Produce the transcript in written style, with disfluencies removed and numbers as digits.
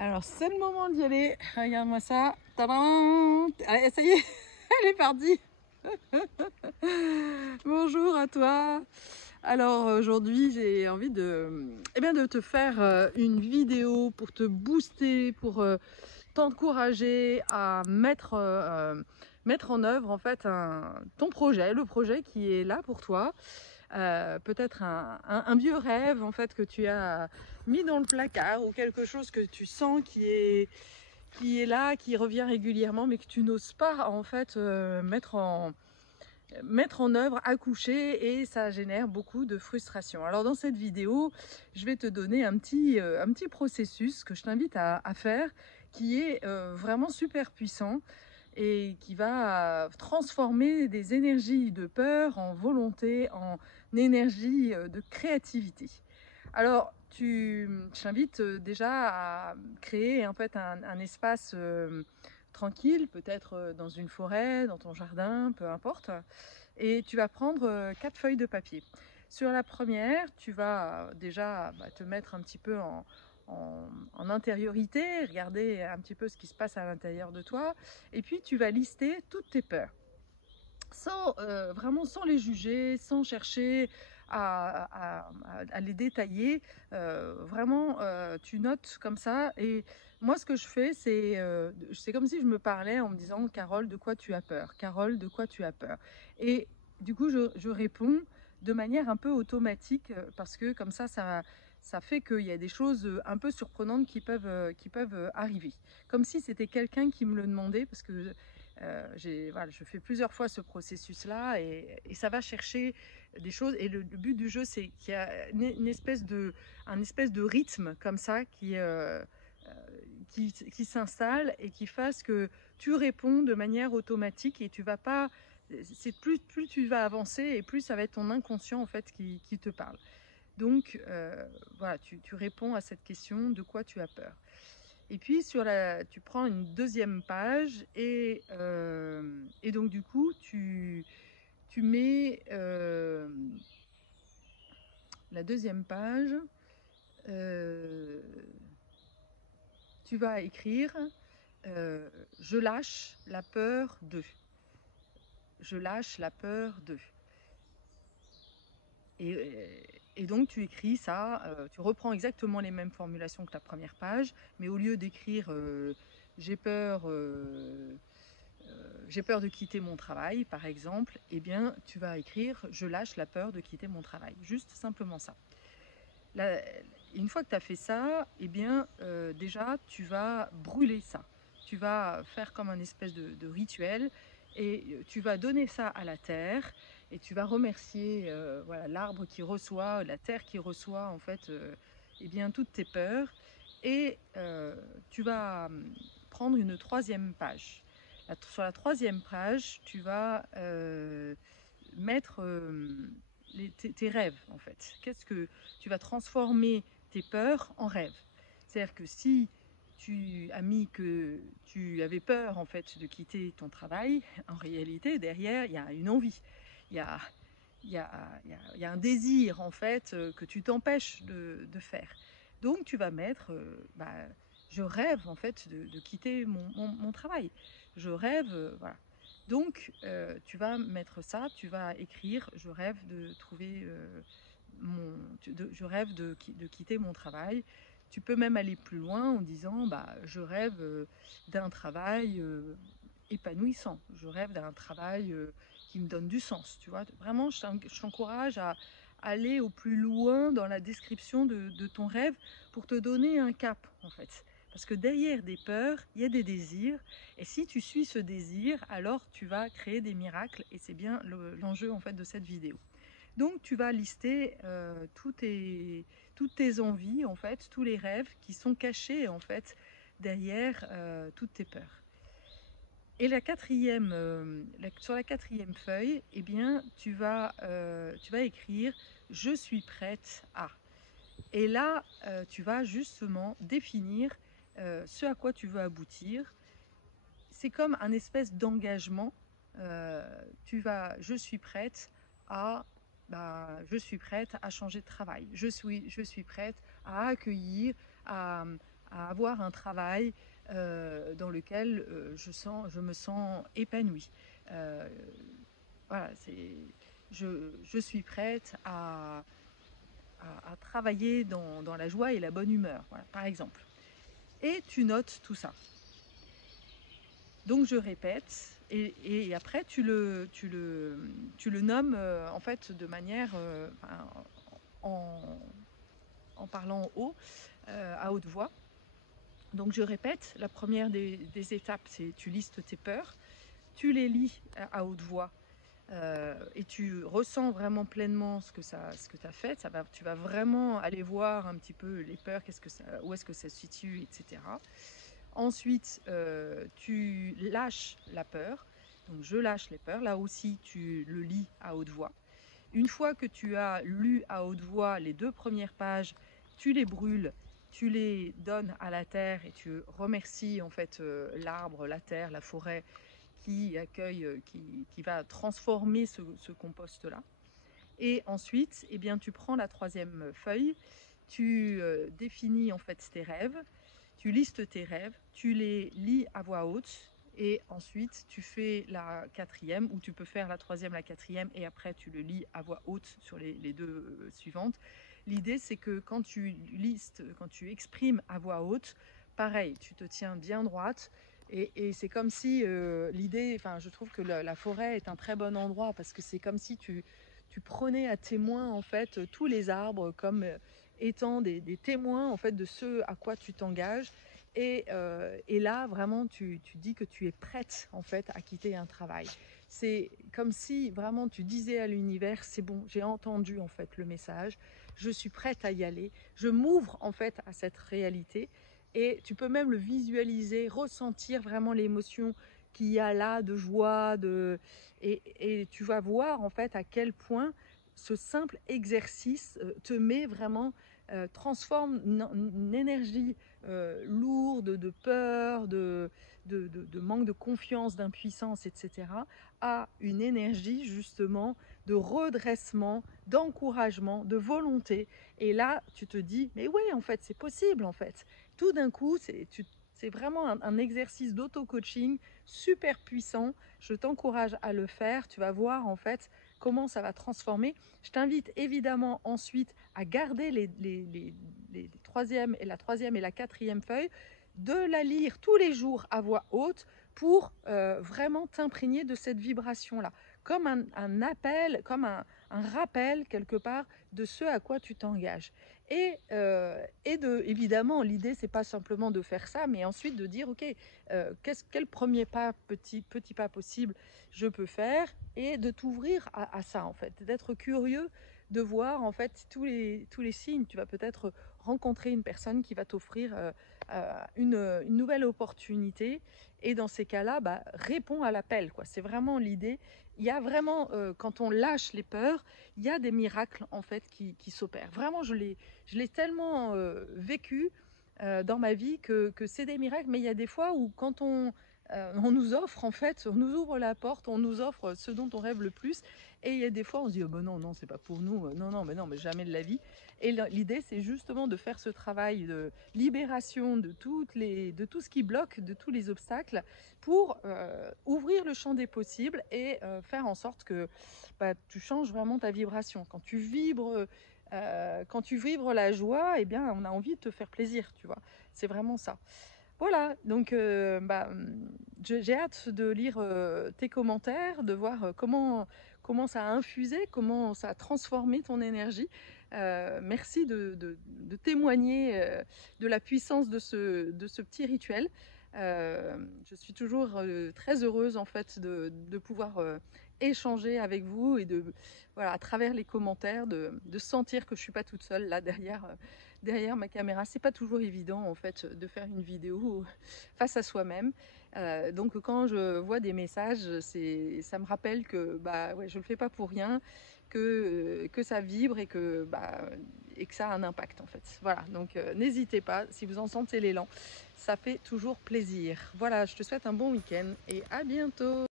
Alors, c'est le moment d'y aller. Regarde-moi ça. Tadam! Allez, ça y est, elle est partie. Bonjour à toi. Alors, aujourd'hui, j'ai envie de te faire une vidéo pour te booster, pour t'encourager à mettre en œuvre en fait ton projet, le projet qui est là pour toi. Peut-être un vieux rêve en fait que tu as mis dans le placard, ou quelque chose que tu sens qui est là, qui revient régulièrement, mais que tu n'oses pas en fait mettre en œuvre, accoucher, et ça génère beaucoup de frustration. Alors dans cette vidéo, je vais te donner un petit processus que je t'invite à faire, qui est vraiment super puissant et qui va transformer des énergies de peur en volonté, en énergie de créativité. Alors, je t'invite déjà à créer en fait un espace tranquille, peut-être dans une forêt, dans ton jardin, peu importe. Et tu vas prendre 4 feuilles de papier. Sur la première, tu vas déjà te mettre un petit peu en intériorité, regarder un petit peu ce qui se passe à l'intérieur de toi, et puis tu vas lister toutes tes peurs, vraiment sans les juger, sans chercher à les détailler. Vraiment, tu notes comme ça. Et moi, ce que je fais, c'est comme si je me parlais en me disant: Carole, de quoi tu as peur? Carole, de quoi tu as peur? Et du coup, je réponds de manière un peu automatique, parce que comme ça fait qu'il y a des choses un peu surprenantes qui peuvent arriver. Comme si c'était quelqu'un qui me le demandait, parce que voilà, je fais plusieurs fois ce processus-là, et ça va chercher des choses. Et le but du jeu, c'est qu'il y a un espèce de rythme comme ça qui s'installe et qui fasse que tu réponds de manière automatique, et tu vas pas. C'est plus tu vas avancer, et plus ça va être ton inconscient en fait qui te parle. Donc voilà, tu réponds à cette question: de quoi tu as peur? Et puis tu prends une deuxième page, et donc du coup tu mets la deuxième page. euh, Tu vas écrire je lâche la peur de. Je lâche la peur de. Et donc tu écris ça, tu reprends exactement les mêmes formulations que la première page, mais au lieu d'écrire j'ai peur, j'ai peur de quitter mon travail, par exemple, eh bien, tu vas écrire je lâche la peur de quitter mon travail. Juste simplement ça. Là, une fois que tu as fait ça, eh bien, déjà, tu vas brûler ça. Tu vas faire comme un espèce de rituel, et tu vas donner ça à la terre, et tu vas remercier voilà, l'arbre qui reçoit, la terre qui reçoit en fait eh bien, toutes tes peurs. Et tu vas prendre une troisième page. Sur la troisième page, tu vas mettre tes rêves en fait. Qu'est-ce que tu vas transformer tes peurs en rêves? C'est-à-dire que si tu as mis que tu avais peur en fait de quitter ton travail, en réalité derrière il y a une envie, il y a, il y a un désir en fait que tu t'empêches de faire. Donc tu vas mettre je rêve en fait de quitter mon travail. Je rêve, voilà. Donc tu vas mettre ça, tu vas écrire je rêve de trouver je rêve de quitter mon travail. Tu peux même aller plus loin en disant je rêve d'un travail épanouissant. Je rêve d'un travail qui me donne du sens. Tu vois, vraiment, je t'encourage à aller au plus loin dans la description de ton rêve, pour te donner un cap en fait. Parce que derrière des peurs, il y a des désirs, et si tu suis ce désir, alors tu vas créer des miracles, et c'est bien l'enjeu en fait de cette vidéo. Donc tu vas lister toutes tes envies en fait, tous les rêves qui sont cachés en fait derrière toutes tes peurs. Et sur la quatrième feuille, eh bien, tu vas écrire je suis prête à. Et là, tu vas justement définir ce à quoi tu veux aboutir. C'est comme un espèce d'engagement. Je suis prête à, je suis prête à changer de travail. Je suis prête à accueillir, à, à avoir un travail dans lequel je me sens épanouie. Euh, voilà, je suis prête à travailler dans la joie et la bonne humeur, voilà, par exemple. Et tu notes tout ça. Donc je répète, et après tu le nommes en fait de manière en, en parlant haut, à haute voix. Donc je répète, la première des étapes, c'est tu listes tes peurs, tu les lis à haute voix. Et tu ressens vraiment pleinement ce que tu as fait. Tu vas vraiment aller voir un petit peu les peurs, où est-ce que ça se situe, etc. Ensuite, tu lâches la peur. Donc, je lâche les peurs. Là aussi, tu le lis à haute voix. Une fois que tu as lu à haute voix les 2 premières pages, tu les brûles, tu les donnes à la terre et tu remercies en fait l'arbre, la terre, la forêt qui accueille, qui va transformer ce compost-là. Et ensuite, eh bien, tu prends la 3e feuille, tu définis en fait tes rêves, tu listes tes rêves, tu les lis à voix haute, et ensuite tu fais la 4e, ou tu peux faire la 3e, la 4e, et après tu le lis à voix haute sur les 2 suivantes. L'idée, c'est que quand tu listes, quand tu exprimes à voix haute, pareil, tu te tiens bien droite, et c'est comme si l'idée, enfin, je trouve que la forêt est un très bon endroit, parce que c'est comme si tu prenais à témoin en fait tous les arbres comme étant des témoins en fait de ce à quoi tu t'engages, et là vraiment tu dis que tu es prête en fait à quitter un travail. C'est comme si vraiment tu disais à l'univers, c'est bon, j'ai entendu en fait le message, je suis prête à y aller, je m'ouvre en fait à cette réalité. Et tu peux même le visualiser, ressentir vraiment l'émotion qu'il y a là de joie, et tu vas voir en fait à quel point ce simple exercice te met vraiment, transforme une énergie lourde de peur, de manque de confiance, d'impuissance, etc., à une énergie justement de redressement, d'encouragement, de volonté. Et là, tu te dis, mais ouais, en fait, c'est possible, en fait. Tout d'un coup, c'est vraiment un exercice d'auto-coaching super puissant. Je t'encourage à le faire. Tu vas voir en fait comment ça va transformer. Je t'invite évidemment ensuite à garder les 3e et la 3e et la 4e feuille, de la lire tous les jours à voix haute pour vraiment t'imprégner de cette vibration-là, comme un appel, comme un rappel quelque part de ce à quoi tu t'engages. Évidemment, l'idée, c'est pas simplement de faire ça, mais ensuite de dire, ok, quel premier pas, petit pas possible je peux faire, et de t'ouvrir à ça en fait, d'être curieux, de voir en fait tous les signes. Tu vas peut-être rencontrer une personne qui va t'offrir une nouvelle opportunité, et dans ces cas-là, bah, réponds à l'appel, quoi. C'est vraiment l'idée. Il y a vraiment, quand on lâche les peurs, il y a des miracles en fait qui s'opèrent. Vraiment, je l'ai tellement vécu dans ma vie que c'est des miracles. Mais il y a des fois où quand on nous offre en fait, on nous ouvre la porte, on nous offre ce dont on rêve le plus, et il y a des fois on se dit oh ben non, c'est pas pour nous, non, mais jamais de la vie. Et l'idée, c'est justement de faire ce travail de libération de tout ce qui bloque, de tous les obstacles, pour ouvrir le champ des possibles, et faire en sorte que bah, tu changes vraiment ta vibration. Quand tu vibres la joie, eh bien, on a envie de te faire plaisir, tu vois. C'est vraiment ça. Voilà, donc j'ai hâte de lire tes commentaires, de voir comment ça a infusé, comment ça a transformé ton énergie. Merci de témoigner de la puissance de ce petit rituel. Je suis toujours très heureuse en fait de pouvoir échanger avec vous, et voilà, à travers les commentaires, de sentir que je suis pas toute seule là derrière ma caméra. C'est pas toujours évident en fait de faire une vidéo face à soi-même. Donc quand je vois des messages, ça me rappelle que bah ouais, je le fais pas pour rien, que ça vibre, et que ça a un impact en fait. Voilà, donc n'hésitez pas, si vous en sentez l'élan, ça fait toujours plaisir. Voilà, je te souhaite un bon week-end et à bientôt.